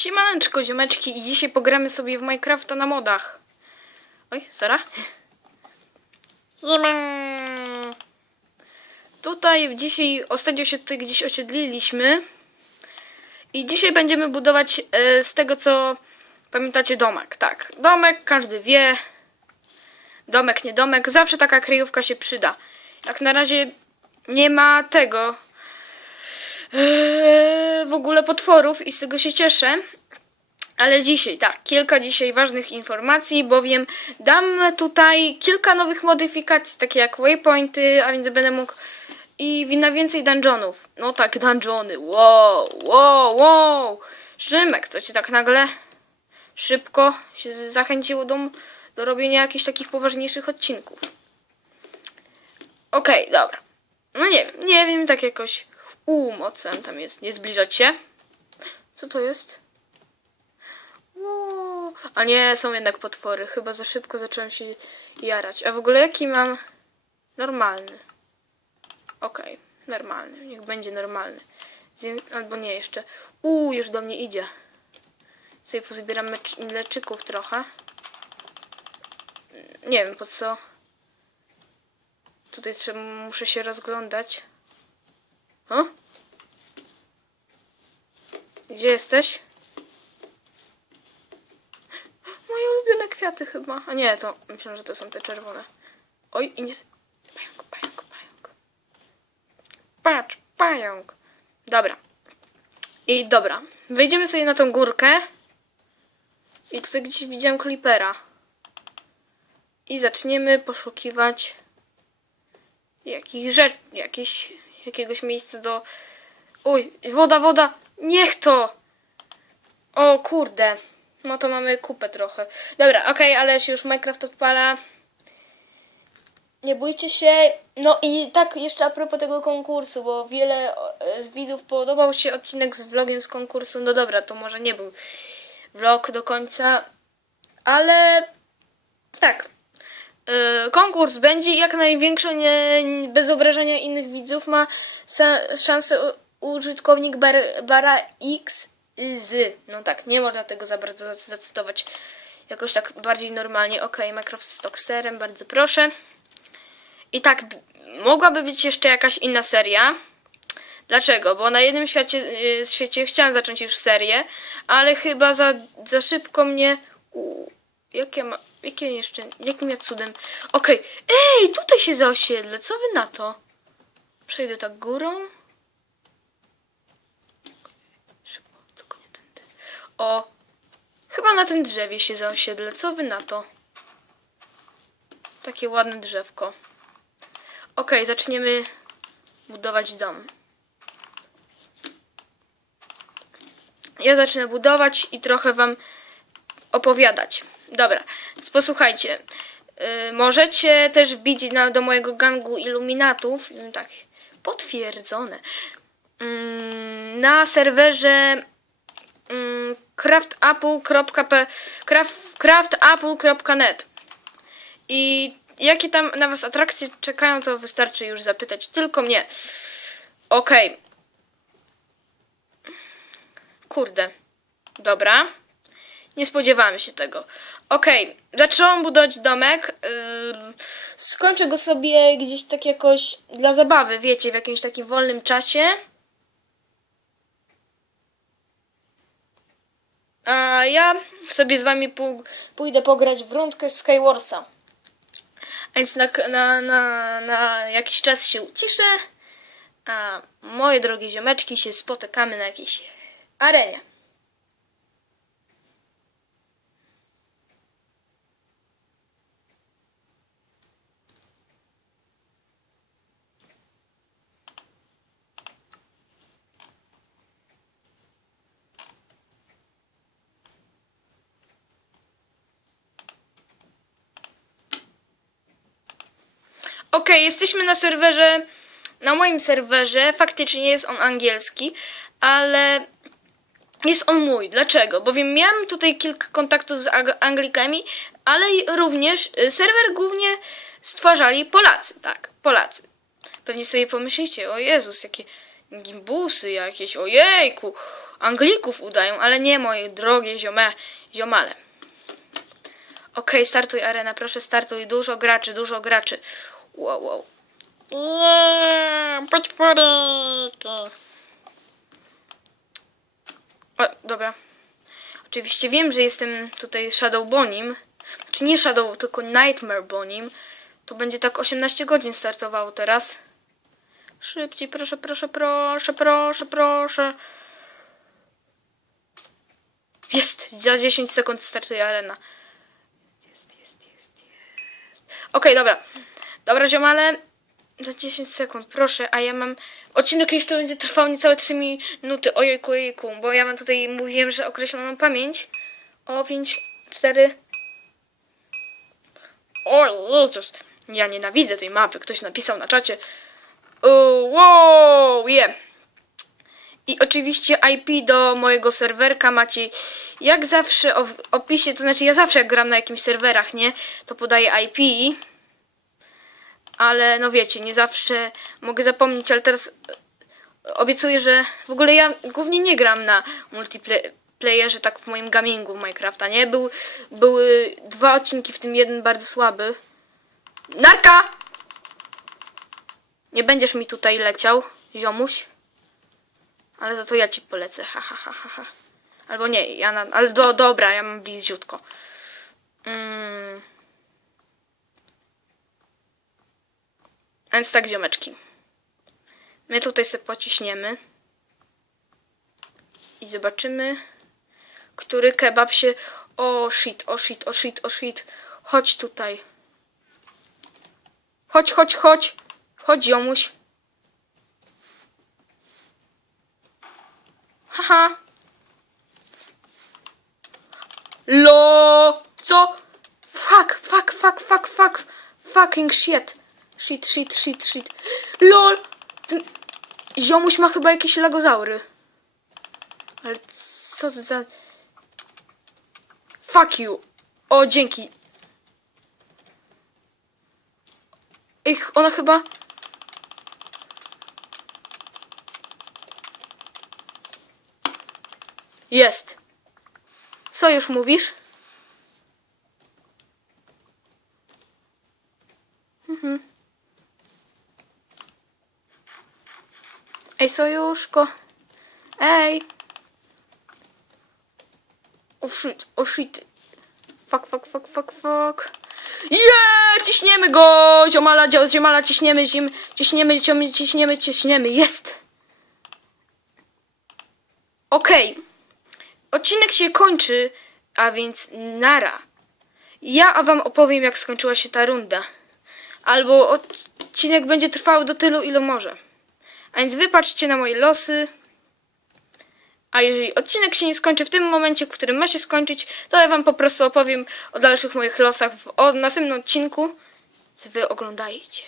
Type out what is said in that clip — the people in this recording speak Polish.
Siemaneczko, ziomeczki i dzisiaj pogramy sobie w Minecrafta na modach. Oj, Sara? Tutaj dzisiaj, ostatnio się tutaj gdzieś osiedliliśmy. I dzisiaj będziemy budować e, z tego, co pamiętacie, domek. Tak, domek, każdy wie. Domek, nie domek. Zawsze taka kryjówka się przyda. Jak na razie nie ma tego, w ogóle potworów i z tego się cieszę. Ale dzisiaj, tak, kilka dzisiaj ważnych informacji, bowiem dam tutaj kilka nowych modyfikacji, takie jak waypointy, a więc będę mógł i na więcej dungeonów. No tak, dungeony, wow, wow, wow. Szymek, co ci tak nagle szybko się zachęciło do, do robienia jakichś takich poważniejszych odcinków. Okej, dobra. No nie wiem, nie wiem, tak jakoś umocem tam jest. Nie zbliżać się. Co to jest? Ło. A nie, są jednak potwory. Chyba za szybko zacząłem się jarać. A w ogóle jaki mam? Normalny. Okej, normalny. Niech będzie normalny. Albo nie jeszcze. Uuu, już do mnie idzie. Sobie pozbieram mleczyków trochę. Nie wiem po co. Tutaj trzeba, muszę się rozglądać. O? Gdzie jesteś? Moje ulubione kwiaty chyba. A nie, to myślę, że to są te czerwone. Oj, i nie... Pająk, pająk, pająk. Patrz, pająk. Dobra. I dobra. Wejdziemy sobie na tą górkę. I tutaj gdzieś widziałem creepera. I zaczniemy poszukiwać jakich rzeczy, jakiegoś miejsca do... Uj, woda, woda, niech to! O kurde, no to mamy kupę trochę. Dobra, okej, ale się już Minecraft odpala. Nie bójcie się. No i tak jeszcze a propos tego konkursu, bo wiele e, z widzów podobał się odcinek z vlogiem z konkursu. No dobra, to może nie był vlog do końca, ale tak. Y, konkurs będzie jak największe, nie, bez obrażenia innych widzów, ma szansę użytkownik bar, bara X z. No tak, nie można tego za bardzo zac- zacytować jakoś tak bardziej normalnie. Ok, Minecraft z Toxerem, bardzo proszę. I tak, mogłaby być jeszcze jakaś inna seria. Dlaczego? Bo na jednym świecie, y, świecie chciałam zacząć już serię, ale chyba za, za szybko mnie. U, jak ja ma. Jakie jeszcze. Jakim ja cudem. Okej. Ej, tutaj się zaosiedlę. Co wy na to? Przejdę tak górą. Szybko, tylko nie tędy. O. Chyba na tym drzewie się zaosiedlę. Co wy na to? Takie ładne drzewko. Okej, zaczniemy budować dom. Ja zacznę budować i trochę wam opowiadać. Dobra, posłuchajcie. Yy, możecie też wbić na, do mojego gangu iluminatów. Tak, potwierdzone. Yy, na serwerze yy, craftapple.p craft, craftapple.net I jakie tam na was atrakcje czekają, to wystarczy już zapytać tylko mnie. Okej. Kurde. Dobra. Nie spodziewałem się tego. Okej, zaczęłam budować domek. Yy, skończę go sobie gdzieś tak jakoś dla zabawy, wiecie, w jakimś takim wolnym czasie. A ja sobie z wami pójdę pograć w rundkę Skywarsa. A więc na, na, na, na jakiś czas się uciszę. A moje drogie ziomeczki się spotykamy na jakiejś arenie. Okej, jesteśmy na serwerze, na moim serwerze. Faktycznie jest on angielski, ale jest on mój. Dlaczego? Bowiem miałem tutaj kilka kontaktów z Anglikami, ale również y, serwer głównie stwarzali Polacy. Tak, Polacy. Pewnie sobie pomyślicie, o Jezus, jakie gimbusy jakieś, ojejku. Anglików udają, ale nie moje drogie ziome, ziomale. Okej, startuj arena, proszę startuj. Dużo graczy, dużo graczy. Wow, wow. Nie, potworek. O, dobra. Oczywiście wiem, że jestem tutaj Shadow Bonim. Znaczy nie Shadow, tylko Nightmare Bonim. To będzie tak 18 godzin startowało teraz. Szybciej, proszę, proszę, proszę, proszę, proszę. Jest! Za 10 sekund startuje arena. Jest, jest, jest, jest. Okej, dobra. Dobra, ziomale. Za 10 sekund, proszę, a ja mam... Odcinek jeszcze będzie trwał niecałe 3 minuty, ojejku, ojejku, bo ja mam tutaj, mówiłem, że określoną pamięć. O, 5, 4... O Jezus, ja nienawidzę tej mapy, ktoś napisał na czacie. O, wow, yeah. I oczywiście IP do mojego serwerka macie jak zawsze w opisie, to znaczy ja zawsze jak gram na jakimś serwerach, nie, to podaję IP ale no wiecie, nie zawsze mogę zapomnieć, ale teraz e, obiecuję, że w ogóle ja głównie nie gram na multiplayerze tak w moim gamingu Minecrafta, nie? Był, były dwa odcinki, w tym jeden bardzo słaby. Narka! Nie będziesz mi tutaj leciał, ziomuś. Ale za to ja ci polecę, ha, ha, ha, ha. Albo nie, ja na, ale do, dobra, ja mam bliziutko. Mm. A więc tak, ziomeczki. My tutaj sobie pociśniemy. I zobaczymy, który kebab się... O shit, o shit, o shit, o shit. Chodź tutaj. Chodź, chodź, chodź. Chodź, ziomuś. Haha. Lo! Co? Fuck, fuck, fuck, fuck, fuck. Fucking shit. Shit, shit, shit, shit. LOL! Ten ziomuś ma chyba jakieś lagozaury. Ale co za... Fuck you. O, dzięki. Ich, ona chyba... Jest. Co już mówisz? Ej, sojuszko. Ej. O shit, o shit. Fuck, fuck, fuck, fuck, fuck. Yeah! Ciśniemy go! Ziomala, ziomala, ciśniemy, zim, ciśniemy, ciśniemy, ciśniemy, ciśniemy. Jest! Okej. Odcinek się kończy, a więc nara. Ja wam opowiem, jak skończyła się ta runda. Albo odcinek będzie trwał do tylu, ile może. A więc wypatrzcie na moje losy. A jeżeli odcinek się nie skończy w tym momencie, w którym ma się skończyć, to ja wam po prostu opowiem o dalszych moich losach w następnym odcinku. Więc wy oglądajcie.